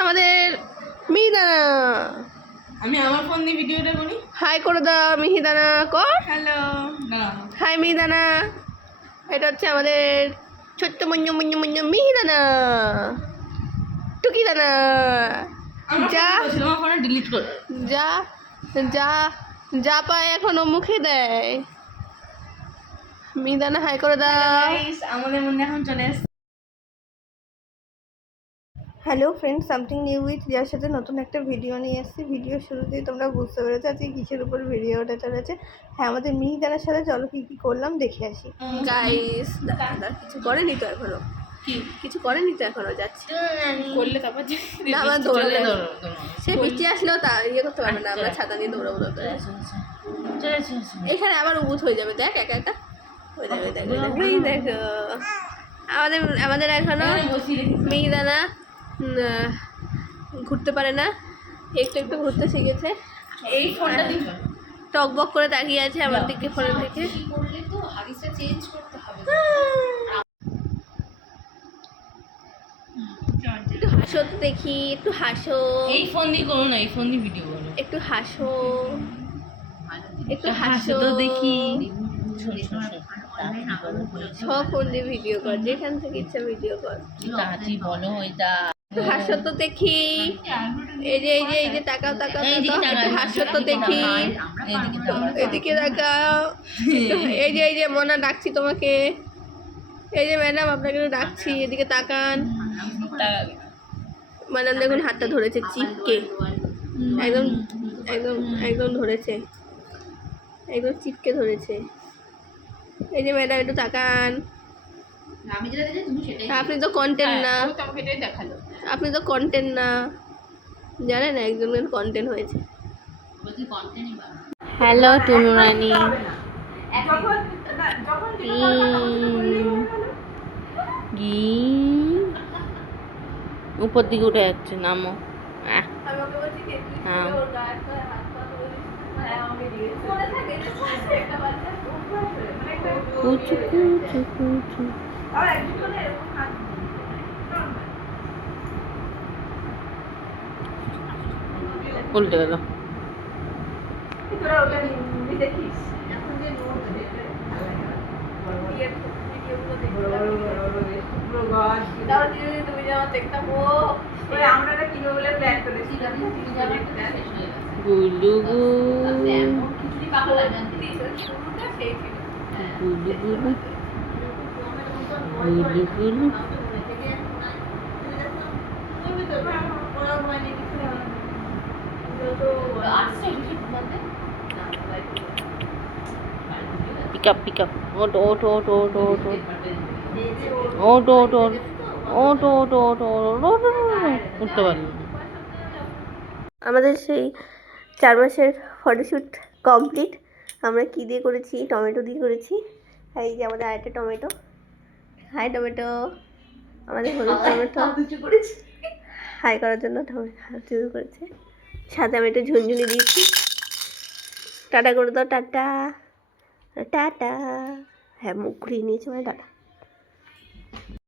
আমাদের মিহিদানা। আমি আমার ফোন দিয়ে ভিডিওটা করি। হাই করে দাও মিহিদানা, কর হ্যালো। না হাই মিহিদানা। এটা হচ্ছে আমাদের ছোট্ট মুঞ্জু মুঞ্জু মুঞ্জু মিহিদানা, টুকি দানা। যা আমার ফোনে ডিলিট কর। যা যা যা পায় এখনো মুখে দেয়। মিহিদানা হাই করে দাও। আমাদের মনে এখন চলে আসছে। Hello friend, something new with যার সাথে নতুন একটা ভিডিও নিয়ে এসেছি। ভিডিও শুরুতেই তোমরা বুঝতে পেরেছো আজকে কিসের উপর ভিডিওটা চলেছে। হ্যাঁ, আমাদের মিহিদানার সাথে চলো কী কী করলাম দেখে আসি। গাইস দাদা কিছু করেনি তো এখনো, কিছু করেনি তো এখনো, যাচ্ছে করলে তারপর না আমরা দৌড়ালে সে বৃষ্টি আসলেও তা ইয়ে করতে পারবে না, আমরা ছাতা নিয়ে দৌড়াবো। এখানে আবার উবুত হয়ে যাবে, দেখ একা একা হয়ে যাবে। দেখো দেখো আমাদের আমাদের এখনো মিহিদানা ঘুরতে পারে না, একটু একটু ঘুরতে শিখেছে। এই ফোনটা দিন টকবক করে তাকিয়ে আছে আমার দিকে ফোনের দিকে। একটু হাসো তো দেখি, একটু হাসো। এই ফোন দিয়ে করো না, এই ফোন দিয়ে ভিডিও করো। একটু হাসো, একটু হাসো তো দেখি। সব ফোন দিয়ে ভিডিও কর, যেখান থেকে ইচ্ছা ভিডিও কর। চাচি বলো এটা। একটু হাসো তো দেখি। এই যে এই যে এই যে তাকাও তাকাও তাকাও, একটু হাসো তো দেখি। এদিকে তাকাও। এই যে এই যে মনা ডাকছি তোমাকে। এই যে ম্যাডাম আপনাকে ডাকছি, এদিকে তাকান। ম্যাডাম দেখুন হাতটা ধরেছে চিপকে, একদম একদম একদম ধরেছে, একদম চিপকে ধরেছে। এই যে ম্যাডাম একটু তাকান। আপনি তো কন্টেন্ট না, আপনি তো কন্টেন্ট না, জানেন একজনের কন্টেন্ট হয়েছে। হ্যালো টুনুরানি। উপর দিকে উঠে যাচ্ছে, নামো। কুচু কুচু কুচু উল্টে গেল। গুলু গুলু গুলু। Pick up pick up. ওট ওট ওট ওট ওট ওট ওট ওট ওট ওট ওট ওট উঠতে পারল। আমাদের সেই 4 মাসের ফটোশ্যুট কমপ্লিট। আমরা কী দিয়ে করেছি? টমেটো দিয়ে করেছি। এই যে আমাদের আরেকটা টমেটো। হাই টমেটো, আমাদের হলুদ টমেটো হাই করার জন্য টমেটো করেছে। সাথে আমি একটু ঝুনঝুনি দিয়েছি। টাটা করে দাও, টাটা টাটা। হ্যাঁ মুখ ঘুরিয়ে নিয়েছে মানে টাটা।